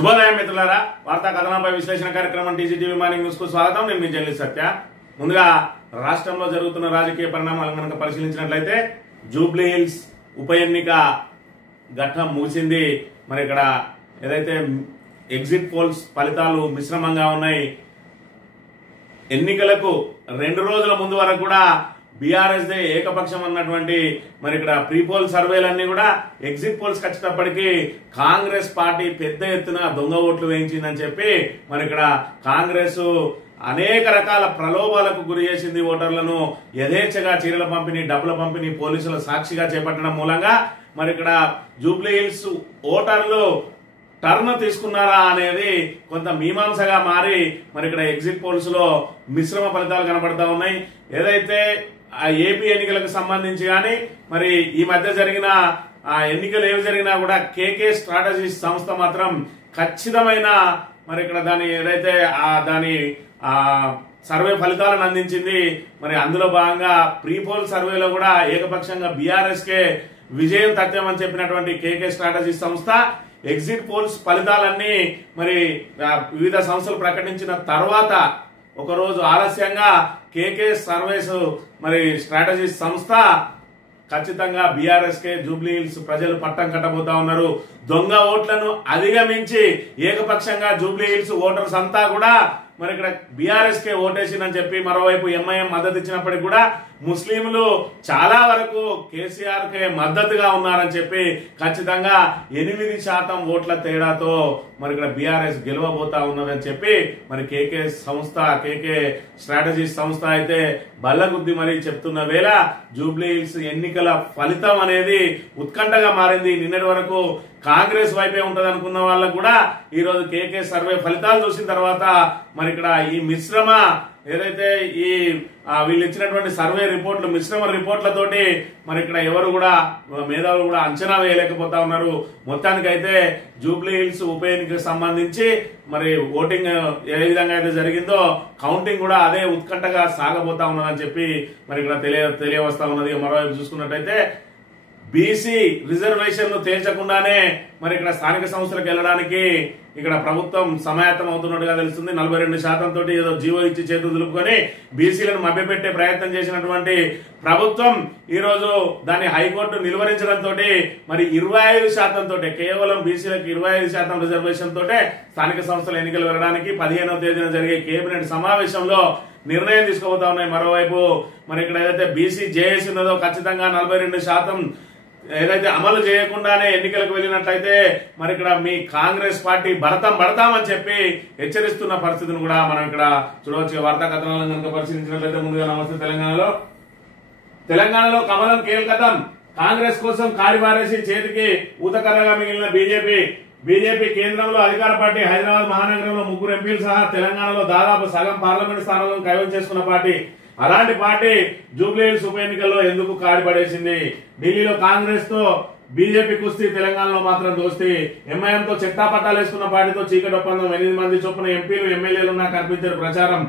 శుభోదయం మిత్రులారా, వార్తా కథనంపై విశ్లేషణ కార్యక్రమం టీజీటీవీ మార్నింగ్ న్యూస్ కు స్వాగతం. నేను మీ జల్లి సత్య. ముందుగా రాష్ట్రంలో జరుగుతున్న రాజకీయ పరిణామాలను కనుక పరిశీలించినట్లయితే జూబ్లీ హిల్స్ ఉప ఎన్నిక ఘట్టం ముగిసింది. మరి ఇక్కడ ఏదైతే ఎగ్జిట్ పోల్స్ ఫలితాలు మిశ్రమంగా ఉన్నాయి. ఎన్నికలకు 2 రోజుల ముందు వరకు కూడా బీఆర్ఎస్ దే ఏకపక్షం అన్నటువంటి మరి ఇక్కడ ప్రీ పోల్ సర్వేలన్నీ కూడా ఎగ్జిట్ పోల్స్ వచ్చేటప్పటికి కాంగ్రెస్ పార్టీ పెద్ద ఎత్తున దొంగ ఓట్లు వేయించిందని చెప్పి మరి ఇక్కడ కాంగ్రెస్ అనేక రకాల ప్రలోభాలకు గురి చేసింది. ఓటర్లను యథేచ్ఛగా చీరల పంపిణీ, డబ్బుల పంపిణీ పోలీసుల సాక్షిగా చేపట్టడం మూలంగా మరి ఇక్కడ జూబ్లీ హిల్స్ ఓటర్లు టర్న్ తీసుకున్నారా అనేది కొంత మీమాంసగా మారి మరి ఇక్కడ ఎగ్జిట్ పోల్స్ లో మిశ్రమ ఫలితాలు కనబడతా ఉన్నాయి. ఏదైతే ఆ ఏపీ ఎన్నికలకు సంబంధించి కానీ మరి ఈ మధ్య జరిగిన ఎన్నికలు ఏవి జరిగినా కూడా కేకే స్ట్రాటజీస్ సంస్థ మాత్రం ఖచ్చితమైన మరి ఇక్కడ దాని ఏదైతే దాని సర్వే ఫలితాలను అందించింది. మరి అందులో భాగంగా ప్రీ పోల్ సర్వేలో కూడా ఏకపక్షంగా బీఆర్ఎస్ కే విజయం తథ్యం అని చెప్పినటువంటి కేకే స్ట్రాటజీస్ సంస్థ ఎగ్జిట్ పోల్స్ ఫలితాలన్నీ మరి వివిధ సంస్థలు ప్రకటించిన తర్వాత ఒక రోజు ఆలస్యంగా కేకే సర్వేస్ మరి స్ట్రాటజీస్ సంస్థ ఖచ్చితంగా బీఆర్ఎస్ కే జూబ్లీ హిల్స్ ప్రజలు పట్టం కట్టబోతా ఉన్నారు. దొంగ ఓట్లను అధిగమించి ఏకపక్షంగా జూబ్లీ హిల్స్ ఓటర్స్ అంతా కూడా మరి ఇక్కడ బీఆర్ఎస్ కే ఓటేసిందని చెప్పి మరోవైపు ఎంఐఎం మద్దతు ఇచ్చినప్పటికీ కూడా ముస్లింలు చాలా వరకు కేసీఆర్ కే మద్దతుగా ఉన్నారని చెప్పి ఖచ్చితంగా 8% ఓట్ల తేడాతో మరి ఇక్కడ బీఆర్ఎస్ గెలవబోతా ఉన్నదని చెప్పి మరి కేకే సంస్థ కేకే స్ట్రాటజీస్ సంస్థ అయితే బల్లగుద్ది మరి చెప్తున్న వేళ జూబ్లీ హిల్స్ ఎన్నికల ఫలితం అనేది ఉత్కంఠగా మారింది. నిన్నటి వరకు కాంగ్రెస్ వైపే ఉంటది అనుకున్న వాళ్ళకు కూడా ఈ రోజు కేకే సర్వే ఫలితాలు చూసిన తర్వాత మరి ఇక్కడ ఈ మిశ్రమ ఏదైతే ఈ వీళ్ళు ఇచ్చినటువంటి సర్వే రిపోర్ట్లు మిశ్రమ రిపోర్ట్లతోటి మరి ఇక్కడ ఎవరు కూడా మేధావులు కూడా అంచనా వేయలేకపోతా ఉన్నారు. మొత్తానికైతే జూబ్లీ హిల్స్ ఉప ఎన్నికకు సంబంధించి మరి ఓటింగ్ ఏ విధంగా అయితే జరిగిందో కౌంటింగ్ కూడా అదే ఉత్కంఠగా సాగబోతా ఉన్నదని చెప్పి మరి ఇక్కడ తెలియవస్తా ఉన్నది. మరోవైపు చూసుకున్నట్టయితే బీసీ రిజర్వేషన్ తేల్చకుండానే మరి ఇక్కడ స్థానిక సంస్థలకు వెళ్లడానికి ఇక్కడ ప్రభుత్వం సమాయత్తం అవుతున్నట్టుగా తెలుస్తుంది. 42% తోటి ఏదో జీవో ఇచ్చి చేతులు దులుపుకొని బీసీలను మభ్యపెట్టే ప్రయత్నం చేసినటువంటి ప్రభుత్వం ఈ రోజు దాన్ని హైకోర్టు నిలువరించడంతో మరి 25% తోటే కేవలం బీసీలకు 25% రిజర్వేషన్ తోటే స్థానిక సంస్థల ఎన్నికలు వెళ్ళడానికి 15వ తేదీన జరిగే కేబినెట్ సమావేశంలో నిర్ణయం తీసుకోబోతా ఉన్నాయి. మరోవైపు మరి ఇక్కడ ఏదైతే బీసీ జేఏసీ ఉన్నదో ఖచ్చితంగా 42% ఏదైతే అమలు చేయకుండానే ఎన్నికలకు వెళ్ళినట్లయితే మరి ఇక్కడ మీ కాంగ్రెస్ పార్టీ భడతామని చెప్పి హెచ్చరిస్తున్న పరిస్థితిని కూడా మనం ఇక్కడ చూడవచ్చు. వార్తా కథనాలను కనుక పరిశీలించినట్లయితే ముందుగా నమస్తే తెలంగాణలో కమలం కీలకతం. కాంగ్రెస్ కోసం కాడివారేసి చేతికి ఊతకర్రగా మిగిలిన బీజేపీ కేంద్రంలో అధికార పార్టీ హైదరాబాద్ మహానగరంలో 3 ఎంపీలు సహా తెలంగాణలో దాదాపు సగం పార్లమెంట్ స్థానాలను కైవసం చేసుకున్న పార్టీ. అలాంటి పార్టీ జూబ్లీ హిల్స్ ఉప ఎన్నికల్లో ఎందుకు కాడిపడేసింది? ఢిల్లీలో కాంగ్రెస్ తో బీజేపీ కుస్తీ, తెలంగాణలో మాత్రం దోస్తీ. ఎంఐఎంతో చెట్టాపట్టాలు వేసుకున్న పార్టీతో చీకటి ఒప్పందం. 8 మంది చొప్పున ఎంపీలు ఎమ్మెల్యేలున్నా కనిపించారు ప్రచారం.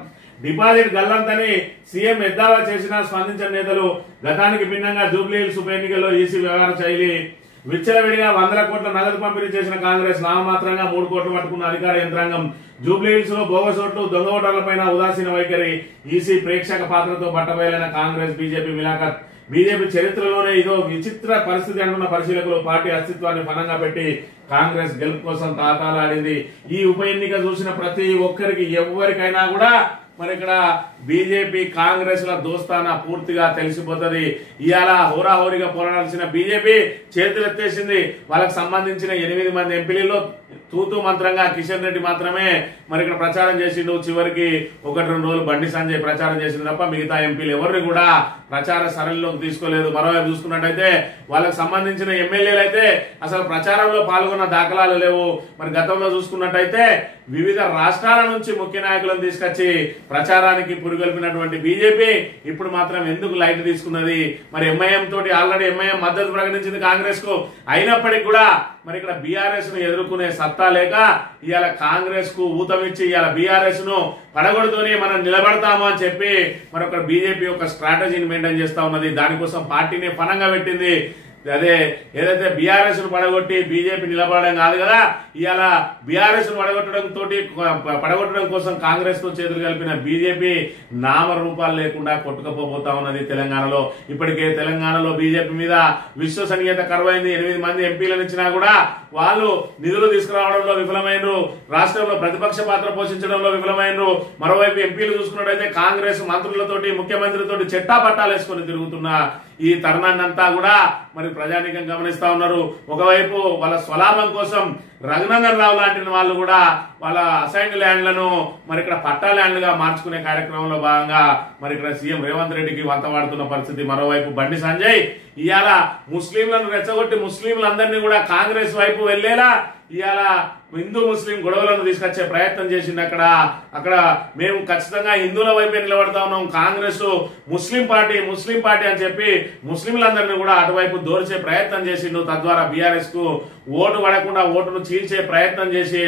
డిపాజిట్ గల్లంతని సీఎం ఎద్దావా చేసినా స్పందించిన నేతలు. గతానికి భిన్నంగా జూబ్లీ హిల్స్ ఉప ఎన్నికల్లో ఈసీ వ్యవహార శైలి. విచ్చలవిడిగా 100 కోట్ల నగదు పంపిణీ చేసిన కాంగ్రెస్ నామమాత్రంగా 3 కోట్లు పట్టుకున్న అధికార యంత్రాంగం. జూబ్లీ హిల్స్ లో బోగస్ ఓట్లు, దొంగ ఓటర్లపైన ఉదాసీన వైఖరి. ఈసీ ప్రేక్షక పాత్రతో బట్టబయలైన కాంగ్రెస్ బీజేపీ మిలాఖత్. బీజేపీ చరిత్రలోనే ఇదో విచిత్ర పరిస్థితి అంటున్న పరిశీలకులు పపార్టీ అస్తిత్వాన్ని పణంగా పెట్టి కాంగ్రెస్ గెలుపు కోసం తాతాలాడింది. ఈ ఉప ఎన్నిక చూసిన ప్రతి ఒక్కరికి ఎవరికైనా కూడా మరి ఇక్కడ బీజేపీ కాంగ్రెస్ ల దోస్తానా పూర్తిగా తెలిసిపోతుంది. ఇవాళ హోరాహోరీగా పోరాడాల్సిన బీజేపీ చేతులెత్తేసింది. వాళ్ళకి సంబంధించిన 8 మంది ఎంపీలలో తూతూ మంత్రంగా కిషన్ రెడ్డి మాత్రమే మరి ఇక్కడ ప్రచారం చేసిండు. చివరికి 1-2 రోజులు బండి సంజయ్ ప్రచారం చేసింది తప్ప మిగతా ఎంపీలు ఎవరిని కూడా ప్రచార సరళిలోకి తీసుకోలేదు. మరోవైపు చూసుకున్నట్టయితే వాళ్ళకి సంబంధించిన ఎమ్మెల్యేలు అయితే అసలు ప్రచారంలో పాల్గొన్న దాఖలాలు లేవు. మరి గతంలో చూసుకున్నట్టయితే వివిధ రాష్ట్రాల నుంచి ముఖ్య నాయకులను తీసుకొచ్చి ప్రచారానికి పురుగొల్పినటువంటి బీజేపీ ఇప్పుడు మాత్రం ఎందుకు లైట్ తీసుకున్నది? మరి ఎంఐఎం తోటి ఆల్రెడీ ఎంఐఎం మద్దతు ప్రకటించింది కాంగ్రెస్ కు. అయినప్పటికీ కూడా మరి ఇక్కడ బీఆర్ఎస్ ను ఎదుర్కొనే సత్తా లేక ఇవాళ కాంగ్రెస్ కు ఊతమిచ్చి ఇవాళ బీఆర్ఎస్ ను పడగొడుతూనే మనం నిలబడతాము అని చెప్పి మరొక బీజేపీ ఒక స్ట్రాటజీని మెయింటైన్ చేస్తా ఉన్నది. దానికోసం పార్టీని పనంగా పెట్టింది. అదే ఏదైతే బీఆర్ఎస్ ను పడగొట్టి బీజేపీ నిలబడడం కాదు కదా, ఇవాళ బీఆర్ఎస్ ను పడగొట్టడం కోసం కాంగ్రెస్ తో చేతులు కలిపిన బీజేపీ నామరూపాలు లేకుండా కొట్టుకపోతా ఉన్నది తెలంగాణలో. ఇప్పటికే తెలంగాణలో బీజేపీ మీద విశ్వసనీయత కరువైంది. 8 మంది ఎంపీలను ఇచ్చినా కూడా వాళ్ళు నిధులు తీసుకురావడంలో విఫలమైనరు, రాష్ట్రంలో ప్రతిపక్ష పాత్ర పోషించడంలో విఫలమైనరు. మరోవైపు ఎంపీలు చూసుకున్నట్టయితే కాంగ్రెస్ మంత్రులతోటి ముఖ్యమంత్రితోటి చెట్టా పట్టాలు వేసుకుని తిరుగుతున్న ఈ తరుణాన్ని అంతా కూడా మరి ప్రజానీకం గమనిస్తా ఉన్నారు. ఒకవైపు వాళ్ళ స్వలాభం కోసం రఘునందన్ రావు లాంటి వాళ్ళు కూడా వాళ్ళ అసైన్డ్ ల్యాండ్లను మరి ఇక్కడ పట్టా ల్యాండ్లుగా మార్చుకునే కార్యక్రమంలో భాగంగా మరి ఇక్కడ సీఎం రేవంత్ రెడ్డికి వంతవాడుతున్న పరిస్థితి. మరోవైపు బండి సంజయ్ ఇవాళ ముస్లింలను రెచ్చగొట్టి ముస్లింలందరినీ కూడా కాంగ్రెస్ వైపు వెళ్లేలా ఇవాళ హిందూ ముస్లిం గొడవలను తీసుకొచ్చే ప్రయత్నం చేసింది. అక్కడ మేము ఖచ్చితంగా హిందువుల వైపే నిలబడతా ఉన్నాం, కాంగ్రెస్ ముస్లిం పార్టీ అని చెప్పి ముస్లింలందరినీ కూడా అటువైపు దోర్చే ప్రయత్నం చేసిండు. తద్వారా బీఆర్ఎస్ కు ఓటు పడకుండా ఓటును చీల్చే ప్రయత్నం చేసి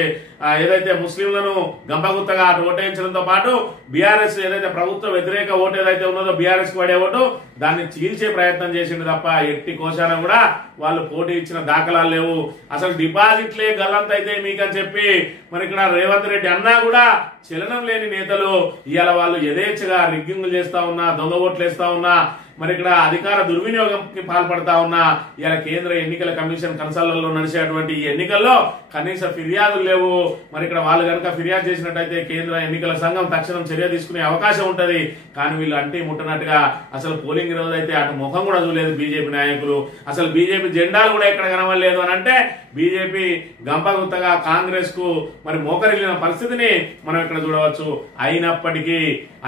ఏదైతే ముస్లింలను గంపగుత్తగా అటు ఓటేయించడంతో పాటు బీఆర్ఎస్ ఏదైతే ప్రభుత్వ వ్యతిరేక ఓటు ఏదైతే ఉన్నదో బీఆర్ఎస్ కు పడే ఓటు దాన్ని చీల్చే ప్రయత్నం చేసిండు తప్ప ఎట్టి కోశాన కూడా వాళ్ళు పోటీ ఇచ్చిన దాఖలాలు లేవు. అసలు డిపాజిట్లే గల్లంతైతే మీకని చెప్పి మరి ఇక్కడ రేవంత్ రెడ్డి అన్నా కూడా చలనం లేని నేతలు ఇవాళ వాళ్ళు యథేచ్ఛగా రిగ్గింగ్లు చేస్తా ఉన్నా, దొంగ ఓట్లు వేస్తా ఉన్నా, మరి ఇక్కడ అధికార దుర్వినియోగంకి పాల్పడతా ఉన్నా. ఇలా కేంద్ర ఎన్నికల కమిషన్ కన్సల్లలో నడిచేటువంటి ఈ ఎన్నికల్లో కనీస ఫిర్యాదులు లేవు. మరి ఇక్కడ వాళ్ళు కనుక ఫిర్యాదు చేసినట్టయితే కేంద్ర ఎన్నికల సంఘం తక్షణం చర్య తీసుకునే అవకాశం ఉంటది. కానీ వీళ్ళు అంటే ముట్టనట్టుగా అసలు పోలింగ్ రోజు అయితే అటు ముఖం కూడా చూడలేదు బీజేపీ నాయకులు. అసలు బీజేపీ జెండాలు కూడా ఎక్కడ కనవలేదు అని అంటే బీజేపీ గంపగుత్తగా కాంగ్రెస్ కు మరి మోకరిల్లిన పరిస్థితిని మనం ఇక్కడ చూడవచ్చు.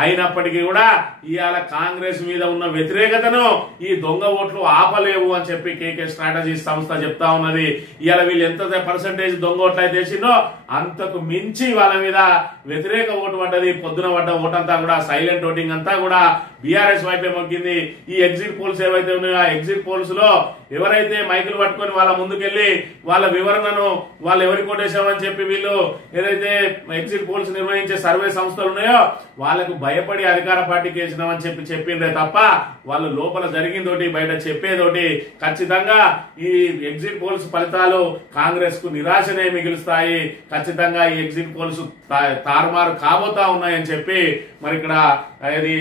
అయినప్పటికీ కూడా ఇవాళ కాంగ్రెస్ మీద ఉన్న వ్యతిరేకతను ఈ దొంగ ఓట్లు ఆపలేవు అని చెప్పి కేకే స్ట్రాటజీస్ సంస్థ చెప్తా ఉన్నది. ఇవాళ వీళ్ళు ఎంత పర్సెంటేజ్ దొంగ ఓట్లు అయితే వేసిందో అంతకు మించి వాళ్ళ మీద వ్యతిరేక ఓటు పడ్డది. పొద్దున పడ్డ ఓటంతా కూడా సైలెంట్ ఓటింగ్ అంతా కూడా బీఆర్ఎస్ వైపే మొగ్గింది. ఈ ఎగ్జిట్ పోల్స్ ఏవైతే ఉన్నాయో ఆ ఎగ్జిట్ పోల్స్ లో ఎవరైతే మైకులు పట్టుకొని వాళ్ళ ముందుకెళ్లి వాళ్ళ వివరణను వాళ్ళు ఎవరికి ఓటేశామని చెప్పి వీళ్ళు ఏదైతే ఎగ్జిట్ పోల్స్ నిర్వహించే సర్వే సంస్థలు ఉన్నాయో వాళ్ళకు భయపడి అధికార పార్టీకి వేసినామని చెప్పిందే తప్ప వాళ్ళు లోపల జరిగిందోటి బయట చెప్పేదోటి. ఖచ్చితంగా ఈ ఎగ్జిట్ పోల్స్ ఫలితాలు కాంగ్రెస్ కు నిరాశనే మిగులుస్తాయి. ఖచ్చితంగా ఈ ఎగ్జిట్ పోల్స్ తారుమారు కాబోతా ఉన్నాయని చెప్పి మరి ఇక్కడ అది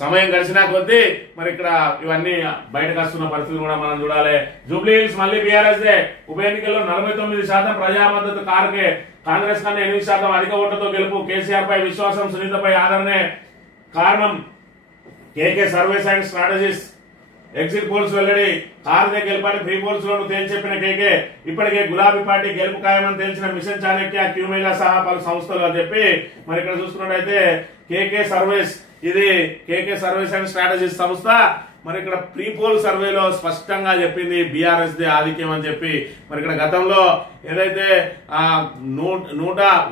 సమయం గడిచినా కొద్దీ మరి ఇక్కడ ఇవన్నీ బయటకు వస్తున్న పరిస్థితి కూడా మనం చూడాలి. జూబ్లీ హిల్స్ మళ్ళీ బీఆర్ఎస్ దే. ఉప ఎన్నికల్లో 49% ప్రజా మద్దతు కారుకే, కాంగ్రెస్ కన్నా 8% అధిక ఓట్లతో గెలుపు. కేసీఆర్ పై విశ్వాసం, సునీతపై ఆదరణే కారణం. KK surveys and strategies exit polls వెల్లడి. కారుదే గెలుపని ప్రీ పోల్స్ లోను తేల్చెప్పిన కేకే ఇప్పటికే గులాబీ పార్టీ గెలుపు ఖాయమని తెలిసిన మిషన్ చాణక్య, క్యూమేలా సహా పలు సంస్థలు అని చెప్పి మరి ఇక్కడ చూసుకున్నట్టయితే కేకే సర్వేస్, ఇది కేకే సర్వేస్ అండ్ స్ట్రాటజీస్ సంస్థ మరి ఇక్కడ ప్రీ పోల్ సర్వేలో స్పష్టంగా చెప్పింది బీఆర్ఎస్ దే ఆధిక్యం అని చెప్పి. మరి ఇక్కడ గతంలో ఏదైతే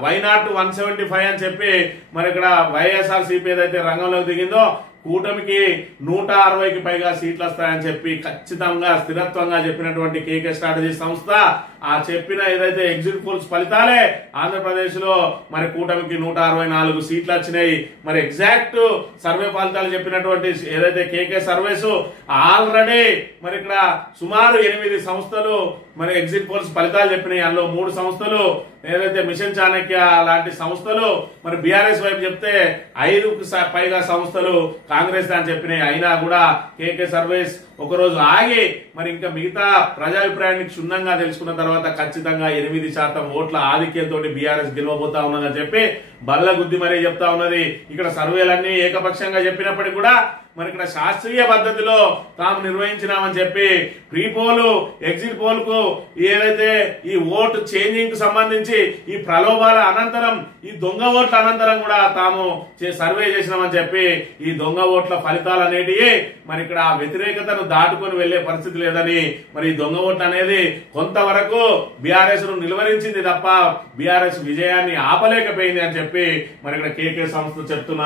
వైనాట్ 175 అని చెప్పి మరి ఇక్కడ వైఎస్ఆర్సీపీ ఏదైతే రంగంలోకి దిగిందో కూటమికి 160కి పైగా సీట్లు వస్తాయని చెప్పి ఖచ్చితంగా స్థిరత్వంగా చెప్పినటువంటి కేకే స్ట్రాటజీ సంస్థ ఆ చెప్పిన ఏదైతే ఎగ్జిట్ పోల్స్ ఫలితాలే ఆంధ్రప్రదేశ్ లో మరి కూటమికి 164 సీట్లు వచ్చినాయి. మరి ఎగ్జాక్ట్ సర్వే ఫలితాలు చెప్పినటువంటి ఏదైతే కేకే సర్వేస్ ఆల్రెడీ మరి ఇక్కడ సుమారు 8 సంస్థలు మరి ఎగ్జిట్ పోల్స్ ఫలితాలు చెప్పినాయి. అందులో 3 సంస్థలు ఏదైతే మిషన్ చాణక్య లాంటి సంస్థలు మరి బీఆర్ఎస్ వైపు చెప్తే 5కు పైగా సంస్థలు కాంగ్రెస్ అని చెప్పినాయి. అయినా కూడా కేకే సర్వేస్ ఒకరోజు ఆగి మరి ఇంకా మిగతా ప్రజాభిప్రాయాన్ని క్షుణ్ణంగా తెలుసుకున్న తర్వాత ఖచ్చితంగా 8% ఓట్ల ఆధిక్యంతో బీఆర్ఎస్ గెలవబోతా ఉన్నదని చెప్పి బల్ల గుద్ది మరీ చెప్తా ఉన్నది. ఇక్కడ సర్వేలన్నీ ఏకపక్షంగా చెప్పినప్పటికీ కూడా మరి ఇక్కడ శాస్త్రీయ పద్ధతిలో తాము నిర్వహించినామని చెప్పి ప్రీ పోల్ ఎగ్జిట్ పోల్ కు ఏదైతే ఈ ఓటు చేంజింగ్ కు సంబంధించి ఈ ప్రలోభాల అనంతరం ఈ దొంగ ఓట్ల అనంతరం కూడా తాము సర్వే చేసినామని చెప్పి ఈ దొంగ ఓట్ల ఫలితాలు అనేటివి మరి ఇక్కడ ఆ వ్యతిరేకతను దాటుకొని వెళ్లే పరిస్థితి లేదని మరి ఈ దొంగ ఓట్లు అనేది కొంతవరకు బీఆర్ఎస్ ను నిలువరించింది తప్ప బీఆర్ఎస్ విజయాన్ని ఆపలేకపోయింది అని చెప్పి మరి ఇక్కడ కేకే సంస్థ చెప్తున్న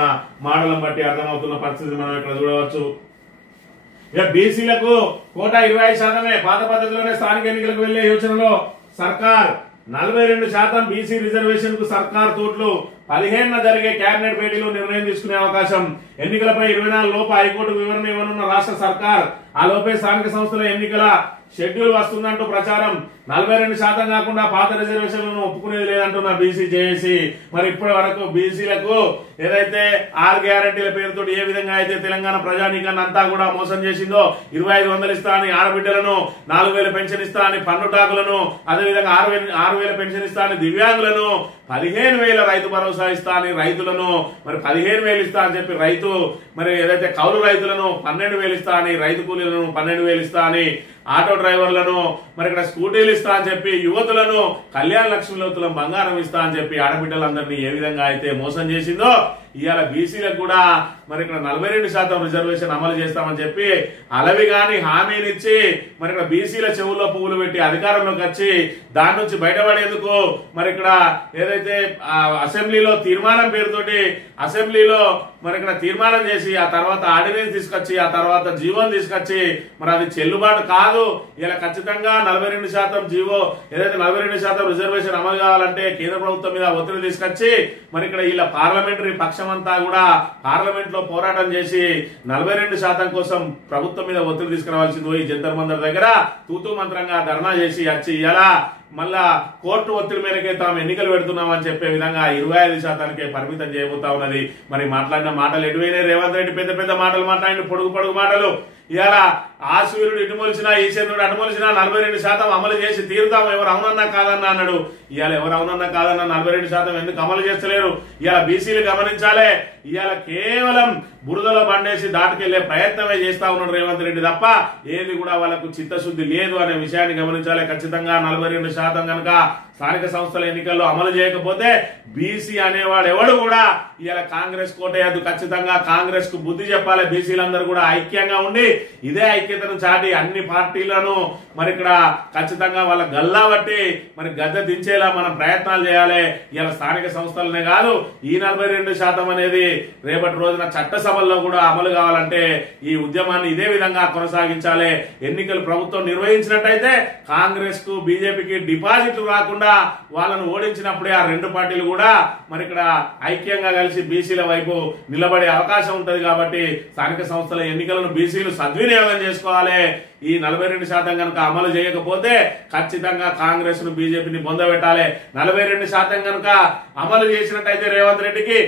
మాటలను బట్టి అర్థమవుతున్న పరిస్థితి మనం ఇక్కడ చూడవచ్చు. ఇక బీసీలకు కోటా 25%. పాత పద్ధతిలోనే స్థానిక ఎన్నికలకు వెళ్లే యోచనలో సర్కార్. 42% బీసీ రిజర్వేషన్ కు సర్కార్ తోట్లు. 15న జరిగే కేబినెట్ భేటీలో నిర్ణయం తీసుకునే అవకాశం. ఎన్నికలపై 24 లోపు హైకోర్టు వివరణ ఇవ్వనున్న రాష్ట్ర సర్కార్. ఆ లోపే స్థానిక సంస్థల ఎన్నికల షెడ్యూల్ వస్తుందంటూ ప్రచారం. 42% కాకుండా పాత రిజర్వేషన్లను ఒప్పుకునేది లేదంటున్న బీసీ జేఏసీ. మరి ఇప్పటి వరకు బీసీలకు ఏదైతే 6 గ్యారంటీల పేరుతో ఏ విధంగా అయితే తెలంగాణ ప్రజానీకాన్ని అంతా కూడా మోసం చేసిందో, 2500 ఇస్తా అని ఆడబిడ్డలను, 4000 పెన్షన్ ఇస్తా అని పన్నుటాకులను, అదేవిధంగా 6000 పెన్షన్ ఇస్తా అని దివ్యాంగులను, 15,000 రైతు భరోసా ఇస్తా అని రైతులను, మరి 15,000 ఇస్తా అని చెప్పి రైతు మరి ఏదైతే కౌలు రైతులను 12,000 ఇస్తా అని, రైతు కూలీలను 12,000 ఇస్తా అని, ఆటో డ్రైవర్లను మరి ఇక్కడ స్కూటీలు ఇస్తా అని చెప్పి, యువతులను కళ్యాణ లక్ష్మి తులం బంగారం ఇస్తా అని చెప్పి ఆడబిడ్డలందరినీ ఏ విధంగా అయితే మోసం చేసిందో, ఇవాళ బీసీలకు కూడా మరి ఇక్కడ 42% రిజర్వేషన్ అమలు చేస్తామని చెప్పి అలవి గాని హామీనిచ్చి మరి ఇక్కడ బీసీల చెవుల్లో పువ్వులు పెట్టి అధికారంలోకి వచ్చి దాని నుంచి బయటపడేందుకు మరి ఇక్కడ ఏదైతే అసెంబ్లీలో తీర్మానం పేరుతోటి అసెంబ్లీలో మరి ఇక్కడ తీర్మానం చేసి ఆ తర్వాత ఆర్డినెన్స్ తీసుకొచ్చి ఆ తర్వాత జీవోని తీసుకొచ్చి మరి అది చెల్లుబాటు కాదు. ఇలా ఖచ్చితంగా 42% జీవో ఏదైతే 42% రిజర్వేషన్ అమలు కావాలంటే కేంద్ర ప్రభుత్వం మీద ఒత్తిడి తీసుకొచ్చి మరి ఇక్కడ ఇలా పార్లమెంటరీ పక్షమంతా కూడా పార్లమెంట్ లో పోరాటం చేసి 42% కోసం ప్రభుత్వం మీద ఒత్తిడి తీసుకురావాల్సింది పోయి జంతర్ మంతర్ దగ్గర తూతూ మంత్రంగా ధర్నా చేసి వచ్చి ఇలా మళ్ళా కోర్టు ఒత్తిడి మేరకే తాము ఎన్నికలు పెడుతున్నామని చెప్పే విధంగా 25%కే పరిమితం చేయబోతా ఉన్నది. మరి మాట్లాడిన మాటలు ఎటువైనా రేవంత్ రెడ్డి పెద్ద పెద్ద మాటలు మాట్లాడిన పొడుగు మాటలు. ఇవాళ ఆ సూర్యుడు ఇటుమొలిచినా ఈ చంద్రుడు అటుమొలిచినా 42% అమలు చేసి తీరుతాం, ఎవరు అవునన్నా కాదన్నా అన్నాడు. ఇవాళ ఎవరు అవునన్నా కాదన్నా 42% ఎందుకు అమలు చేస్తలేరు? ఇవాళ బీసీలు గమనించాలే, ఇవాళ కేవలం బురదలో బండేసి దాటుకెళ్లే ప్రయత్నమే చేస్తా ఉన్నాడు రేవంత్ రెడ్డి తప్ప ఏది కూడా వాళ్ళకు చిత్తశుద్ధి లేదు అనే విషయాన్ని గమనించాలి. ఖచ్చితంగా 42% కనుక స్థానిక సంస్థల ఎన్నికల్లో అమలు చేయకపోతే బీసీ అనేవాడు ఎవడు కూడా ఇవాళ కాంగ్రెస్ కోటేయద్దు. ఖచ్చితంగా కాంగ్రెస్ కు బుద్ధి చెప్పాలి. బీసీలందరూ కూడా ఐక్యంగా ఉండి ఇదే ఐక్యతను చాటి అన్ని పార్టీలను మరి ఇక్కడ ఖచ్చితంగా వాళ్ళ గల్లా బట్టి మరి గద్దె దించేలా మనం ప్రయత్నాలు చేయాలి. ఇవాళ స్థానిక సంస్థలనే కాదు ఈ 42% అనేది రేపటి రోజున చట్టసభల్లో కూడా అమలు కావాలంటే ఈ ఉద్యమాన్ని ఇదే విధంగా కొనసాగించాలి. ఎన్నికలు ప్రభుత్వం నిర్వహించినట్టయితే కాంగ్రెస్ కు బీజేపీకి డిపాజిట్లు రాకుండా వాళ్ళను ఓడించినప్పుడే ఆ రెండు పార్టీలు కూడా మరి ఇక్కడ ఐక్యంగా కలిసి బీసీల వైపు నిలబడే అవకాశం ఉంటది. కాబట్టి స్థానిక సంస్థల ఎన్నికలను బీసీలు సద్వినియోగం చేసుకోవాలి. ఈ 42% కనుక అమలు చేయకపోతే ఖచ్చితంగా కాంగ్రెస్ ను బీజేపీని పొందబెట్టాలి. 42% కనుక అమలు చేసినట్టయితే రేవంత్ రెడ్డికి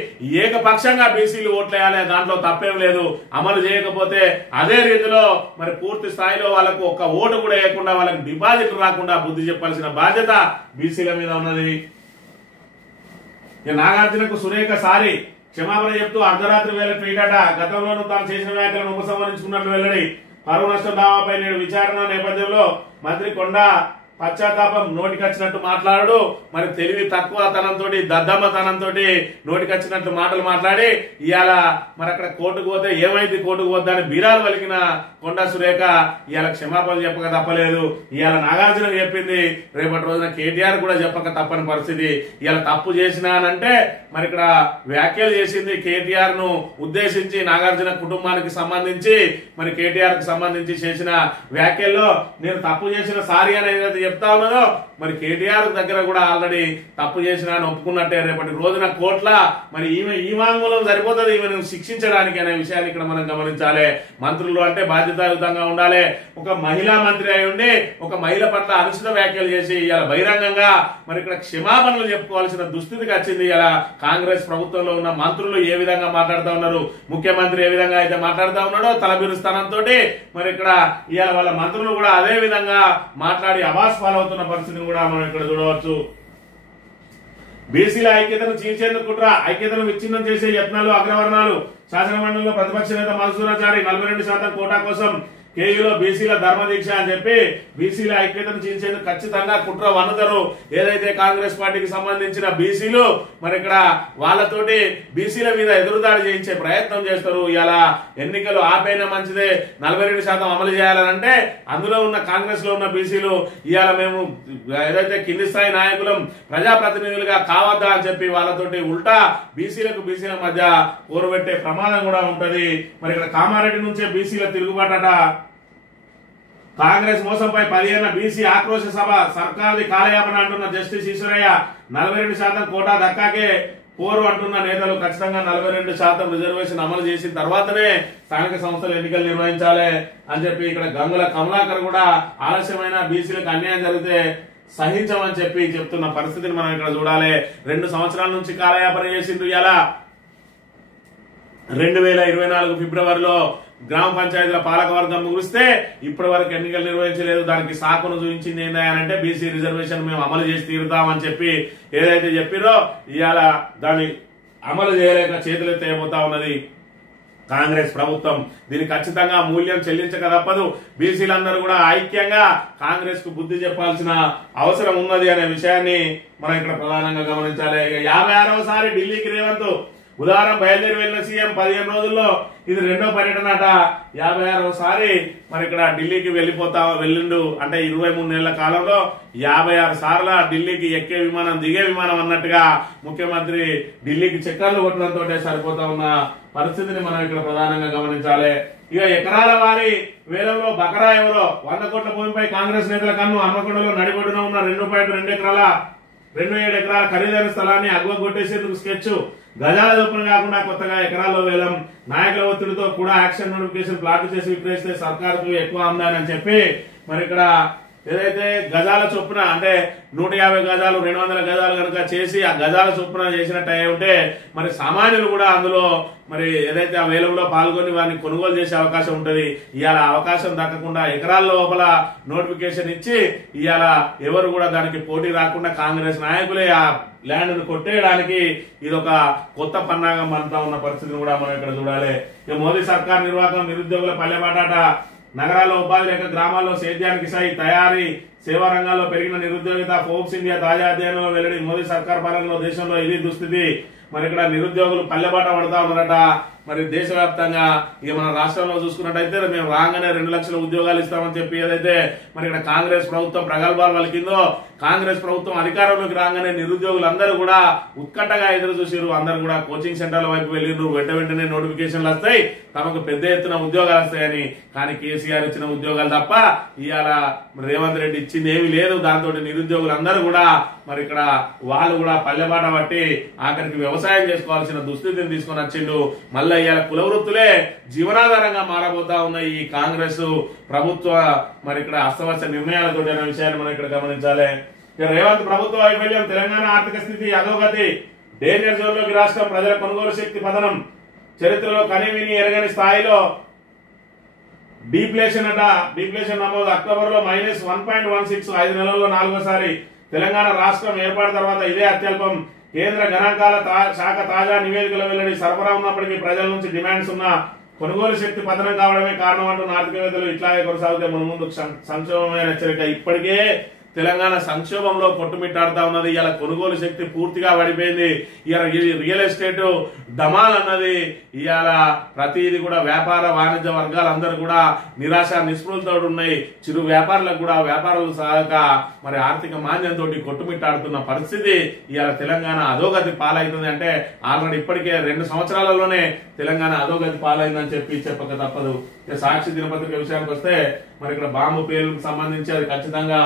ఏకపక్షంగా బీసీలు ఓట్లేయాలి, దాంట్లో తప్పేం లేదు. అమలు చేయకపోతే అదే రీతిలో మరి పూర్తి స్థాయిలో వాళ్ళకు ఒక్క ఓటు కూడా వేయకుండా వాళ్ళకి డిపాజిట్ రాకుండా బుద్ధి చెప్పాల్సిన బాధ్యత బీసీల మీద ఉన్నది. నాగార్జునకు సురేఖ సారి క్షమాపణ చెప్తూ అర్ధరాత్రి వేళ ట్వీట్ అట. గతంలోనూ తాను చేసిన వ్యాఖ్యలను ఉపసంహరించుకున్నట్లు వెల్లడి. పరువు నష్టం దావాపై నేడు విచారణ నేపథ్యంలో మంత్రి కొండా పశ్చాత్తాపం. నోటికొచ్చినట్టు మాట్లాడు, మరి తెలివి తక్కువ తనంతో దద్దమ్మతనంతో నోటికొచ్చినట్టు మాటలు మాట్లాడి ఇవాళ మరి అక్కడ కోర్టుకు పోతే ఏమైంది, కోర్టుకు పోద్దని బీరాలు పలికిన కొండా సురేఖ ఇవాళ క్షమాపణ చెప్పక తప్పలేదు. ఇవాళ నాగార్జున చెప్పింది, రేపటి రోజున కేటీఆర్ కూడా చెప్పక తప్పని పరిస్థితి. ఇవాళ తప్పు చేసినానంటే మరి ఇక్కడ వ్యాఖ్యలు చేసింది కేటీఆర్ ను ఉద్దేశించి, నాగార్జున కుటుంబానికి సంబంధించి మరి కేటీఆర్ కు సంబంధించి చేసిన వ్యాఖ్యల్లో నేను తప్పు చేసిన సారీ అనేది చెప్తా ఉన్నదో మరి కేటీఆర్ దగ్గర కూడా ఆల్రెడీ తప్పు చేసినా ఒప్పుకున్నట్టే. రేపటి రోజున కోట్ల మరి ఈ వాంగ్మూలం సరిపోతుంది ఈమెను శిక్షించడానికి అనే విషయాన్ని ఇక్కడ మనం గమనించాలి. మంత్రులు అంటే బాధ్యతాయుతంగా ఉండాలి. ఒక మహిళా మంత్రి అయి ఉండి ఒక మహిళ పట్ల అనుచిత వ్యాఖ్యలు చేసి ఇలా బహిరంగంగా మరి ఇక్కడ క్షమాపణలు చెప్పుకోవాల్సిన దుస్థితికి వచ్చింది. ఇలా కాంగ్రెస్ ప్రభుత్వంలో ఉన్న మంత్రులు ఏ విధంగా మాట్లాడుతూ ఉన్నారు, ముఖ్యమంత్రి ఏ విధంగా అయితే మాట్లాడుతూ ఉన్నాడో తలబిరు స్థానంతో మరి ఇక్కడ ఇవాళ వాళ్ళ మంత్రులు కూడా అదే విధంగా మాట్లాడి అవాస్ పాలవుతున్న పరిస్థితిని కూడా మనం ఇక్కడ చూడవచ్చు. బీసీల ఐక్యతను చీల్చేందుకు కుట్ర, ఐక్యతను విచ్ఛిన్నం చేసే యత్నాలు అగ్రవర్ణాలు. శాసనమండలిలో ప్రతిపక్ష నేత మధుసూరాచారి 42% కోటా కోసం కేయూలో బీసీల ధర్మదీక్ష అని చెప్పి బీసీల ఐక్యతను చీల్చేందుకు ఖచ్చితంగా కుట్ర వన్నుతారు. ఏదైతే కాంగ్రెస్ పార్టీకి సంబంధించిన బీసీలు మరి ఇక్కడ వాళ్ళతోటి బీసీల మీద ఎదురుదాడి చేయించే ప్రయత్నం చేస్తారు. ఇలా ఎన్నికలు ఆపైనా మంచిదే, 42% అమలు చేయాలనంటే అందులో ఉన్న కాంగ్రెస్ లో ఉన్న బీసీలు ఇవాళ మేము ఏదైతే కింది స్థాయి నాయకులం ప్రజాప్రతినిధులుగా కావద్దా అని చెప్పి వాళ్ళతోటి ఉల్టా బీసీల మధ్య పోరుపెట్టే ప్రమాదం కూడా ఉంటది. మరి ఇక్కడ కామారెడ్డి నుంచే బీసీల తిరుగుబాటట. కాంగ్రెస్ మోసంపై 15న బీసీ ఆక్రోశ సభ. సర్కార్ది కాలయాపన అంటున్న జస్టిస్ ఈశ్వరయ్య. 42% కోటా దక్కాకే పోరు అంటున్న నేతలు ఖచ్చితంగా 42% రిజర్వేషన్ అమలు చేసిన తర్వాతనే స్థానిక సంస్థలు ఎన్నికలు నిర్వహించాలి అని చెప్పి ఇక్కడ గంగుల కమలాకర్ కూడా ఆలస్యమైన బీసీలకు అన్యాయం జరిగితే సహించమని చెప్పి చెప్తున్న పరిస్థితిని మనం ఇక్కడ చూడాలి. 2 సంవత్సరాల నుంచి కాలయాపన చేసిండ్రు. ఇలా 2024 ఫిబ్రవరిలో గ్రామ పంచాయతీల పాలకవర్గం ముగిస్తే ఇప్పటి వరకు ఎన్నికలు నిర్వహించలేదు. దానికి సాకును చూపించింది ఏంటంటే బీసీ రిజర్వేషన్ మేము అమలు చేసి తీరుతామని చెప్పి ఏదైతే చెప్పిరో ఇవాళ దాన్ని అమలు చేయలేక చేతులెత్తి అయిపోతా ఉన్నది కాంగ్రెస్ ప్రభుత్వం. దీనికి ఖచ్చితంగా మూల్యం చెల్లించక తప్పదు. బీసీలందరూ కూడా ఐక్యంగా కాంగ్రెస్ కు బుద్ధి చెప్పాల్సిన అవసరం ఉన్నది అనే విషయాన్ని మనం ఇక్కడ ప్రధానంగా గమనించాలి. 56వసారి ఢిల్లీకి రేవంత్ ఉదాహరణ బయలుదేరి వెళ్ళిన సీఎం 15 రోజుల్లో ఇది 2వ పర్యటన అట. 56వసారి మరి ఇక్కడ ఢిల్లీకి వెళ్ళిండు. అంటే 23 నెలల కాలంలో 56 సార్లు ఢిల్లీకి ఎక్కే విమానం దిగే విమానం అన్నట్టుగా ముఖ్యమంత్రి ఢిల్లీకి చక్కర్లు కొట్టడంతో సరిపోతా ఉన్న పరిస్థితిని మనం ఇక్కడ ప్రధానంగా గమనించాలి. ఇక ఎకరాల వారి వేలంలో బకరా ఎవరో 100 కోట్ల భూమిపై కాంగ్రెస్ నేతల కన్ను. హన్మకొండలో నడిబొడ్డున ఉన్న 2.2 ఎకరాల 27 ఎకరాల ఖరీదైన స్థలాన్ని అగ్వ కొట్టేసేందుకు స్కెచ్. గజాల చొప్పున కాకుండా కొత్తగా ఎకరాల్లో వేలం. నాయకుల ఒత్తిడితో కూడా యాక్షన్ నోటిఫికేషన్ ప్లాట్ చేసి విక్రయిస్తే సర్కారుకు ఎక్కువ ఆమ్దాని అని చెప్పి మరి ఇక్కడ ఏదైతే గజాల చొప్పున అంటే 150 గజాలు 200 గజాలు కనుక చేసి ఆ గజాల చొప్పున చేసినట్టు అయి ఉంటే మరి సామాన్యులు కూడా అందులో మరి ఏదైతే ఆ వేలంలో పాల్గొని వారిని కొనుగోలు చేసే అవకాశం ఉంటది. ఇవాళ అవకాశం దక్కకుండా ఎకరాల లోపల నోటిఫికేషన్ ఇచ్చి ఇవాళ ఎవరు కూడా దానికి పోటీ రాకుండా కాంగ్రెస్ నాయకులే ఆ ల్యాండ్ ను కొట్టేయడానికి ఇదొక కొత్త పన్నాగం అంతా ఉన్న పరిస్థితిని కూడా మనం ఇక్కడ చూడాలి. ఇక మోదీ సర్కార్ నిర్వాహకం నిరుద్యోగుల పల్లెబాటాట. నగరాల్లో ఉపాధి లేక గ్రామాల్లో సేద్యానికి సాయి తయారీ సేవా రంగాల్లో పెరిగిన నిరుద్యోగిత. ఫోర్బ్స్ ఇండియా తాజా అధ్యయనంలో వెల్లడి. మోదీ సర్కార్ పాలనలో దేశంలో ఇది దుస్థితి. మరి ఇక్కడ నిరుద్యోగులు పల్లెబాట పడతా ఉన్నారట. మరి దేశవ్యాప్తంగా ఇక మన రాష్ట్రంలో చూసుకున్నట్టయితే మేము రాగానే 2 లక్షల ఉద్యోగాలు ఇస్తామని చెప్పి ఏదైతే మరి ఇక్కడ కాంగ్రెస్ ప్రభుత్వం ప్రగల్భాలు పలికిందో కాంగ్రెస్ ప్రభుత్వం అధికారంలోకి రాగానే నిరుద్యోగులందరూ కూడా ఉత్కంఠగా ఎదురు చూసారు. అందరూ కూడా కోచింగ్ సెంటర్ల వైపు వెళ్ళిండ్రు. వెంటనే నోటిఫికేషన్లు వస్తాయి, తమకు పెద్ద ఎత్తున ఉద్యోగాలు వస్తాయని. కానీ కేసీఆర్ ఇచ్చిన ఉద్యోగాలు తప్ప ఇవాళ రేవంత్ రెడ్డి ఇచ్చింది ఏమీ లేదు. దాంతో నిరుద్యోగులందరూ కూడా మరి ఇక్కడ వాళ్ళు కూడా పల్లెబాట పట్టి ఆఖరికి వ్యవసాయం చేసుకోవాల్సిన దుస్థితిని తీసుకొని వచ్చిండు. మళ్ళీ ఇవాళ కుల వృత్తులే జీవనాధారంగా మారబోతా ఉన్నాయి ఈ కాంగ్రెస్ ప్రభుత్వ మరి ఇక్కడ అస్తవ్యస్త నిర్ణయాలతో అనే విషయాన్ని మనం ఇక్కడ గమనించాలి. రేవంత్ ప్రభుత్వ వైఫల్యం. తెలంగాణ ఆర్థిక స్థితి అధోగతి. డేంజర్ జోన్ లోకి రాష్ట్రం. ప్రజల కొనుగోలు శక్తి పతనం. చరిత్రలో కనివిని ఎరగని స్థాయిలో డీప్లేషన్ అట. డీప్లేషన్ నమోదు. అక్టోబర్ లో -1.16. 5 నెలల్లో 4వసారి. తెలంగాణ రాష్ట్రం ఏర్పాటు తర్వాత ఇదే అత్యల్పం. కేంద్ర గణాంకాల శాఖ తాజా నివేదికలో వెల్లడి. సరఫరా ఉన్నప్పటికీ ప్రజల నుంచి డిమాండ్స్ ఉన్న కొనుగోలు శక్తి పతనం కావడమే కారణం అంటున్న ఆర్థికవేత్తలు. ఇట్లాగే కొనసాగితే మన ముందు సంక్షోభమైన హెచ్చరిక. ఇప్పటికే తెలంగాణ సంక్షోభంలో కొట్టుమిట్టాడుతా ఉన్నది. ఇలా కొనుగోలు శక్తి పూర్తిగా పడిపోయింది. ఇలా రియల్ ఎస్టేట్ డమాల్ అన్నది ఇవాళ ప్రతిది కూడా వ్యాపార వాణిజ్య వర్గాలందరూ కూడా నిరాశ నిస్పృహలతో ఉన్నాయి. చిరు వ్యాపారులకు కూడా వ్యాపారాలు సాగక మరి ఆర్థిక మాంద్యంతో కొట్టుమిట్టాడుతున్న పరిస్థితి ఇవాళ తెలంగాణ అధోగతి పాలవుతుంది. అంటే ఆల్రెడీ ఇప్పటికే 2 సంవత్సరాలలోనే తెలంగాణ అధోగతి పాలైందని చెప్పక తప్పదు. సాక్షి దినపత్రిక విషయానికి వస్తే మరి ఇక్కడ బాంబు పేలుకు సంబంధించి అది ఖచ్చితంగా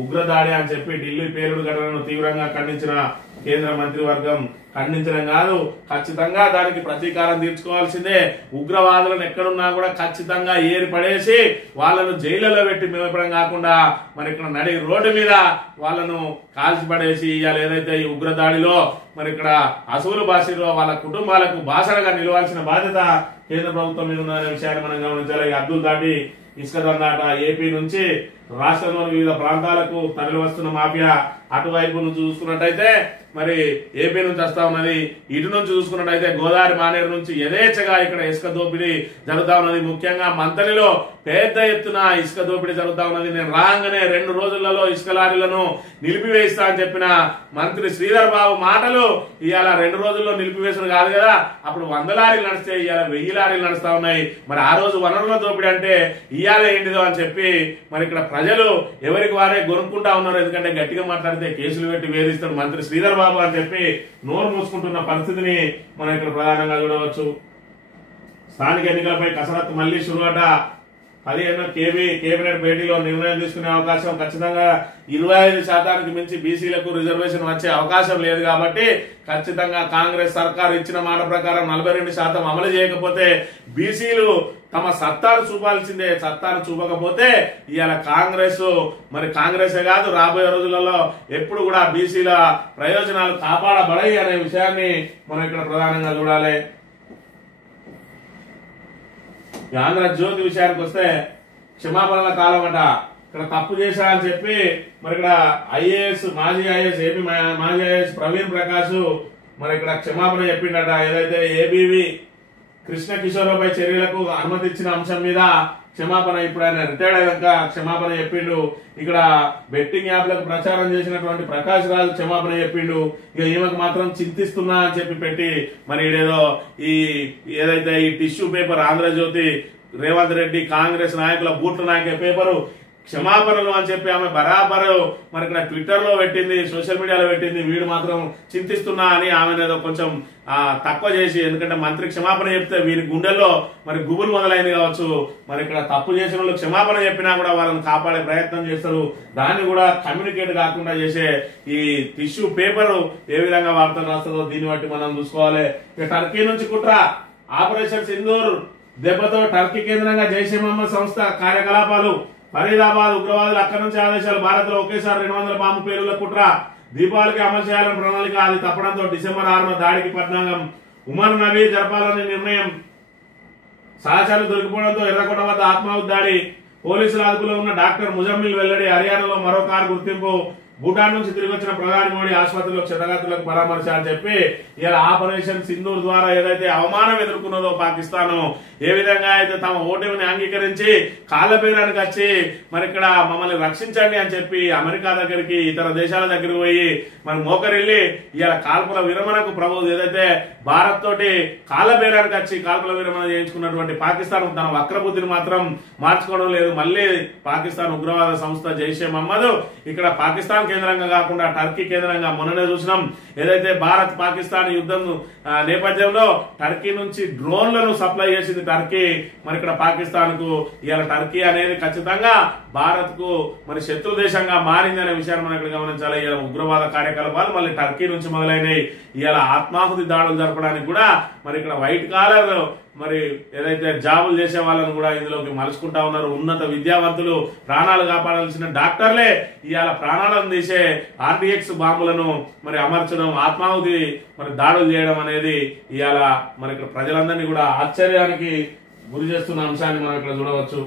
ఉగ్రదాడి అని చెప్పి ఢిల్లీ పేలుడు ఘటనను తీవ్రంగా ఖండించిన కేంద్ర మంత్రివర్గం ఖండించడం కాదు, ఖచ్చితంగా దానికి ప్రతీకారం తీర్చుకోవాల్సిందే. ఉగ్రవాదులను ఎక్కడున్నా కూడా ఖచ్చితంగా ఏరి పడేసి వాళ్ళను జైళ్లలో పెట్టి మేపడం కాకుండా మరి ఇక్కడ నడి రోడ్డు మీద వాళ్ళను కాల్చి పడేసి ఇవాళ ఏదైతే ఈ ఉగ్రదాడిలో మరి ఇక్కడ అసూలు బాసిరో వాళ్ళ కుటుంబాలకు బాసరగా నిలవాల్సిన బాధ్యత కేంద్ర ప్రభుత్వం మీద ఉందనే విషయాన్ని మనం గమనించాలి. అబ్దుల్ దాటి ఇసుక దందాట. ఏపీ నుంచి రాష్ట్రంలోని వివిధ ప్రాంతాలకు తరలి వస్తున్న మాఫియా. అటువైపు నుంచి చూసుకున్నట్టయితే మరి ఏపీ నుంచి వస్తా ఉన్నది. ఇటు నుంచి చూసుకున్నట్టయితే గోదావరి మానేరు నుంచి యథేచ్ఛగా ఇక్కడ ఇసుక దోపిడీ జరుగుతా ఉన్నది. ముఖ్యంగా మంతలిలో పెద్ద ఎత్తున ఇసుక దోపిడీ జరుగుతా ఉన్నది. నేను రాగానే 2 రోజులలో ఇసుక లారీలను నిలిపివేయిస్తా అని చెప్పిన మంత్రి శ్రీధర్ బాబు మాటలు ఇవాళ 2 రోజుల్లో నిలిపివేసిన కాదు కదా, అప్పుడు 100 లారీలు నడిస్తే ఇవాళ 1000 లారీలు నడుస్తా ఉన్నాయి. మరి ఆ రోజు వనరుల దోపిడీ అంటే ఇవాళ ఏంటిదో అని చెప్పి మరి ఇక్కడ ప్రజలు ఎవరికి వారే గొనుక్కుంటా ఉన్నారు. ఎందుకంటే గట్టిగా మాట్లాడితే కేసులు పెట్టి వేధిస్తాడు మంత్రి శ్రీధర్ బాబు అని చెప్పి నోరు మూసుకుంటున్న పరిస్థితిని మనం ఇక్కడ ప్రధానంగా చూడవచ్చు. స్థానిక ఎన్నికలపై కసరత్తు మళ్లీ షురువట. 15 కేబినెట్ భేటీలో నిర్ణయం తీసుకునే అవకాశం ఖచ్చితంగా 25% మించి బీసీలకు రిజర్వేషన్ వచ్చే అవకాశం లేదు కాబట్టి ఖచ్చితంగా కాంగ్రెస్ సర్కార్ ఇచ్చిన మాట ప్రకారం 42% అమలు చేయకపోతే బీసీలు తమ సత్తాను చూపాల్సిందే. సత్తాను చూపకపోతే ఇవాళ కాంగ్రెసే కాదు రాబోయే రోజులలో ఎప్పుడు కూడా బీసీల ప్రయోజనాలు కాపాడబడాయి అనే విషయాన్ని మనం ఇక్కడ ప్రధానంగా చూడాలి. ఆంధ్రజ్యోతి విషయానికి వస్తే క్షమాపణల కాలం అట. ఇక్కడ తప్పు చేశా అని చెప్పి మరి ఇక్కడ మాజీ ఐఏఎస్ ఏపీ మాజీ ఐఏఎస్ ప్రవీణ్ ప్రకాష్ మరి ఇక్కడ క్షమాపణ చెప్పిండట. ఏదైతే ఏబీవీ కృష్ణ కిషోర్పై చర్యలకు అనుమతి ఇచ్చిన అంశం మీద క్షమాపణ ఇప్పుడు ఆయన రిటైర్డ్ అయ్యాక క్షమాపణ చెప్పిండు. ఇక్కడ బెట్టింగ్ యాప్లకు ప్రచారం చేసినటువంటి ప్రకాష్ రాజు క్షమాపణ చెప్పిండు. ఇక ఈమెకు మాత్రం చింతిస్తున్నా అని చెప్పి పెట్టి మరి ఏదైతే ఈ టిష్యూ పేపర్ ఆంధ్రజ్యోతి రేవంత్ రెడ్డి కాంగ్రెస్ నాయకుల బూట్లు నాయకే పేపరు క్షమాపణలు అని చెప్పి ఆమె బరాబరు మరి ఇక్కడ ట్విట్టర్ లో పెట్టింది, సోషల్ మీడియాలో పెట్టింది. వీడు మాత్రం చింతిస్తున్నా అని ఆమె ఏదో కొంచెం తక్కువ చేసి, ఎందుకంటే మంత్రి క్షమాపణ చెప్తే వీరి గుండెల్లో మరి గుబులు మొదలైంది కావచ్చు. మరి ఇక్కడ తప్పు చేసిన వాళ్ళు క్షమాపణ చెప్పినా కూడా వాళ్ళని కాపాడే ప్రయత్నం చేస్తారు. దాన్ని కూడా కమ్యూనికేట్ కాకుండా చేసే ఈ టిష్యూ పేపర్ ఏ విధంగా వార్తలు రాస్తుందో దీన్ని బట్టి మనం చూసుకోవాలి. ఇక టర్కీ నుంచి కుట్ర ఆపరేషన్ సింధూర్ దెబ్బతో టర్కీ కేంద్రంగా జైషే మహమ్మద్ సంస్థ కార్యకలాపాలు. ఫరీదాబాద్ ఉగ్రవాదులు అక్కడి నుంచి ఆదేశాలు. భారత్ లో ఒకేసారి 200 బాంబు పేలుళ్ల కుట్ర. దీపావళికి అమలు చేయాలని ప్రణాళిక. అది తప్పడంతో డిసెంబర్ 6న దాడికి పద్నాంగం. ఉమర్ నబీ జరపాలని నిర్ణయం. సహచరులు దొరికిపోవడంతో ఎర్రకోట వద్ద ఆత్మాహుతి దాడి. పోలీసుల అదుపులో ఉన్న డాక్టర్ ముజమ్మిల్ వెల్లడి. హర్యానాలో మరో కారు గుర్తింపు. భూటాన్ నుంచి తిరిగి వచ్చిన ప్రధాని మోడీ ఆసుపత్రిలో క్షతగాత్రులకు పరామర్శ అని చెప్పి ఇలా ఆపరేషన్ సింధూర్ ద్వారా ఏదైతే అవమానం ఎదుర్కొన్నదో పాకిస్తాన్, ఏ విధంగా అయితే తమ ఓటమిని అంగీకరించి కాళ్ళబేరానికి వచ్చి మరి ఇక్కడ మమ్మల్ని రక్షించండి అని చెప్పి అమెరికా దగ్గరికి ఇతర దేశాల దగ్గరికి పోయి మరి మోకరిల్లి ఇలా కాల్పుల విరమణకు ఏదైతే భారత్ తోటి కాళ్ళబేరానికి వచ్చి కాల్పుల విరమణ చేయించుకున్నటువంటి పాకిస్తాన్ తన వక్రబుద్ధిని మాత్రం మార్చుకోవడం లేదు. మళ్ళీ పాకిస్తాన్ ఉగ్రవాద సంస్థ జైషే మహమ్మద్ ఇక్కడ పాకిస్తాన్ కేంద్రంగా కాకుండా టర్కీ కేంద్రంగా మొన్ననే చూసినాం. ఏదైతే భారత్ పాకిస్తాన్ యుద్ధం నేపథ్యంలో టర్కీ నుంచి డ్రోన్లను సప్లై చేసింది టర్కీ. మరి ఇక్కడ పాకిస్తాన్ కు ఇవాళ టర్కీ అనేది ఖచ్చితంగా భారత్ కు మరి శత్రు దేశంగా మారింది అనే విషయాన్ని మనం ఇక్కడ గమనించాలి. ఇలా ఉగ్రవాద కార్యకలాపాలు మళ్ళీ టర్కీ నుంచి మొదలైనవి. ఇలా ఆత్మాహుతి దాడులు జరపడానికి కూడా మరి ఇక్కడ వైట్ కాలర్ మరి ఏదైతే జాబులు చేసే వాళ్ళని కూడా ఇందులోకి మలుచుకుంటా ఉన్నారు. ఉన్నత విద్యావంతులు, ప్రాణాలు కాపాడాల్సిన డాక్టర్లే ఇవాళ ప్రాణాలను తీసే ఆర్డిఎక్స్ బాంబులను మరి అమర్చడం, ఆత్మాహుతి మరి దాడులు చేయడం అనేది ఇవాళ మరి ఇక్కడ ప్రజలందరినీ కూడా ఆశ్చర్యానికి గురి చేస్తున్న అంశాన్ని మనం ఇక్కడ చూడవచ్చు.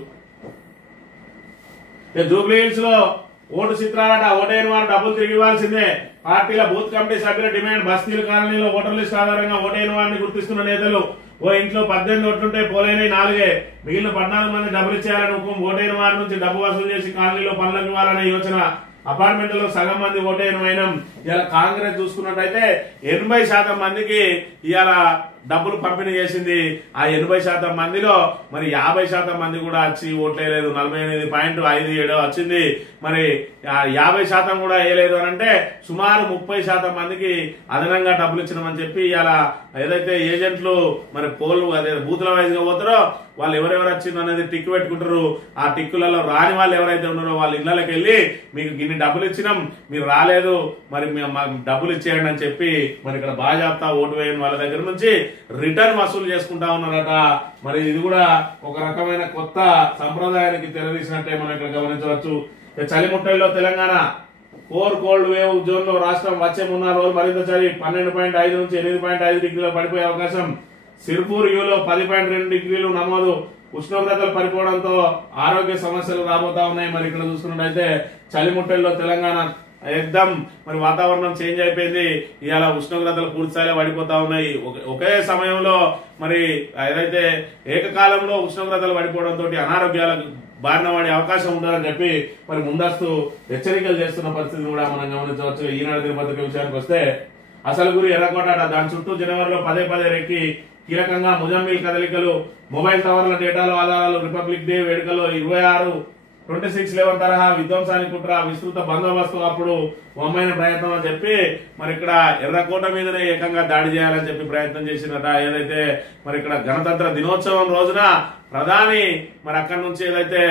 జూబ్లీ హిల్స్ లో ఓటు చిత్రాలట. ఓటైన వారు డబ్బులు తిరిగి ఇవ్వాల్సిందే. పార్టీల బూత్ కమిటీ సభ్యుల డిమాండ్. బస్తీల కాలనీలో ఓటర్ లిస్ట్ ఆధారంగా ఓటైన వారిని గుర్తిస్తున్న నేతలు. ఓ ఇంట్లో 18 ఓట్లుంటే పోలైనవి 4. మిగిలిన 14 మంది డబ్బులు ఇచ్చేయాలని హుకుం. ఓటైన వారి నుంచి డబ్బు వసూలు చేసి కాలనీలో పనులకు ఇవ్వాలనే యోచన. అపార్ట్మెంట్లలో సగం మంది ఓటైన వైనం. ఇలా కాంగ్రెస్ చూసుకున్నట్టయితే 80% మందికి ఇవాళ డబ్బులు పంపిణీ చేసింది. ఆ 80% మందిలో మరి 50% మంది కూడా వచ్చి ఓట్లేదు. 48.57 వచ్చింది. మరి 50% కూడా వేయలేదు అని అంటే సుమారు 30% మందికి అదనంగా డబ్బులు ఇచ్చినామని చెప్పి ఇలా ఏదైతే ఏజెంట్లు మరి అదే బూతుల వైజ్ గా పోతారో వాళ్ళు ఎవరెవరు వచ్చిందో అనేది టిక్కు పెట్టుకుంటారు. ఆ టిక్కులలో రాని వాళ్ళు ఎవరైతే ఉన్నారో వాళ్ళ ఇళ్లకి వెళ్ళి మీకు ఇన్ని డబ్బులు ఇచ్చినాం, మీరు రాలేదు, మరి మాకు డబ్బులు ఇచ్చేయండి అని చెప్పి మరి ఇక్కడ బాజాప్తా ఓటు వేయని వాళ్ళ దగ్గర నుంచి రిటర్న్ వసూలు చేసుకుంటా ఉన్నారట. మరి ఇది కూడా ఒక రకమైన కొత్త సంప్రదాయానికి తెరదీసినట్టే మనం ఇక్కడ గమనించవచ్చు. చలిముట్టల్లో తెలంగాణ కోల్డ్ వేవ్ జోన్ లో రాష్ట్రం వచ్చే 3 రోజులు మరింత చలి. 12.5 నుంచి 8.5 డిగ్రీలు పడిపోయే అవకాశం. సిర్పూర్ యూలో 10.2 డిగ్రీలు నమోదు. ఉష్ణోగ్రతలు పడిపోవడంతో ఆరోగ్య సమస్యలు రాబోతా ఉన్నాయి. మరి ఇక్కడ చూసుకున్నట్టయితే చలిముట్టల్లో తెలంగాణ ఎగ్దం మరి వాతావరణం చేంజ్ అయిపోయింది. ఇవాళ ఉష్ణోగ్రతలు పూర్తిస్థాయిలో పడిపోతా ఉన్నాయి. ఒకే సమయంలో మరి ఏదైతే ఏకకాలంలో ఉష్ణోగ్రతలు పడిపోవడంతో అనారోగ్యాలకు బారిన పడే అవకాశం ఉంటుందని చెప్పి మరి ముందస్తు హెచ్చరికలు చేస్తున్న పరిస్థితిని కూడా మనం గమనించవచ్చు. ఈనాడు దినపత్రిక విషయానికి వస్తే అసలు గురి ఎర్రకోట. దాని చుట్టూ జనవరిలో పదే రెక్కి కీలకంగా ముజమ్మిల్ కదలికలు. మొబైల్ టవర్ల డేటాలో ఆధారాలు. రిపబ్లిక్ డే వేడుకలో 26/11 తరహా విధ్వంసానికి కుట్ర. విస్తృత బందోబస్తు అప్పుడు వమ్మైన ప్రయత్నం అని చెప్పి మరి ఇక్కడ ఎర్రకోట మీదనే ఏకంగా దాడి చేయాలని చెప్పి ప్రయత్నం చేసినట. ఏదైతే మరి ఇక్కడ గణతంత్ర దినోత్సవం రోజున ప్రధాని మరి అక్కడి నుంచి ఏదైతే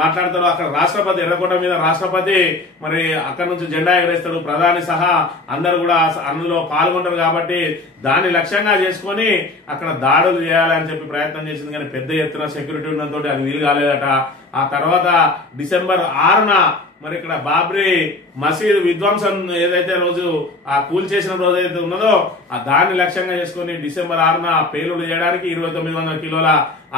మాట్లాడతారో అక్కడ రాష్ట్రపతి ఎర్రకోట మీద రాష్ట్రపతి మరి అక్కడి నుంచి జెండా ఎగరేస్తాడు, ప్రధాని సహా అందరు కూడా అందులో పాల్గొంటారు. కాబట్టి దాన్ని లక్ష్యంగా చేసుకొని అక్కడ దాడులు చేయాలని చెప్పి ప్రయత్నం చేసింది. కానీ పెద్ద ఎత్తున సెక్యూరిటీ ఉండడంతో అది వీలు కాలేదట. ఆ తర్వాత డిసెంబర్ 6న మరి ఇక్కడ బాబ్రీ మసీద్ విధ్వంసం ఏదైతే రోజు ఆ కూల్ చేసిన రోజు అయితే ఉన్నదో ఆ దాన్ని లక్ష్యంగా చేసుకుని డిసెంబర్ 6న పేలుడు చేయడానికి 2900 కిలోల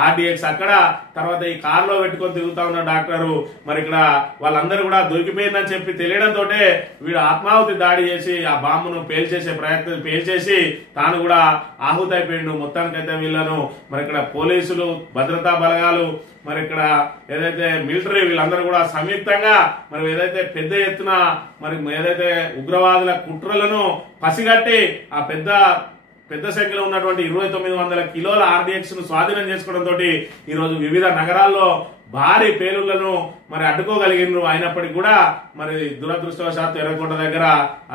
ఆర్డీఎక్స్ అక్కడ, తర్వాత ఈ కారులో పెట్టుకొని తిరుగుతా ఉన్న డాక్టరు మరి ఇక్కడ వాళ్ళందరూ కూడా దొరికిపోయిందని చెప్పి తెలియడంతో వీడు ఆత్మాహుతి దాడి చేసి ఆ బాంబును పేల్చేసి తాను కూడా ఆహుతి అయిపోయిండు. మొత్తానికైతే వీళ్ళను మరి ఇక్కడ పోలీసులు, భద్రతా బలగాలు, మరి ఇక్కడ ఏదైతే మిలిటరీ వీళ్ళందరూ కూడా సంయుక్తంగా మరి ఏదైతే పెద్ద ఎత్తున మరి ఏదైతే ఉగ్రవాదుల కుట్రలను పసిగట్టి ఆ పెద్ద సంఖ్యలో ఉన్నటువంటి 2900 కిలోల ఆర్డీఎక్స్ ను స్వాధీనం చేసుకోవడంతో ఈ రోజు వివిధ నగరాల్లో భారీ పేలుళ్లను మరి అడ్డుకోగలిగినారు. అయినప్పటికీ కూడా మరి దురదృష్టవశాత్తు ఎర్రకోట దగ్గర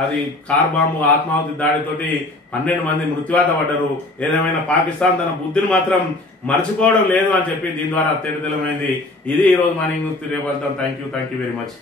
అది కార్ బాంబు ఆత్మాహుతి దాడితోటి 12 మంది మృత్యువాత పడ్డారు. ఏదేమైనా పాకిస్తాన్ తన బుద్ధిని మాత్రం మర్చిపోవడం లేదు అని చెప్పి దీని ద్వారా తేటతెల్లమైంది. ఇది ఈ రోజు మార్నింగ్ న్యూస్. రేపు వెళ్తాం. Thank you very much.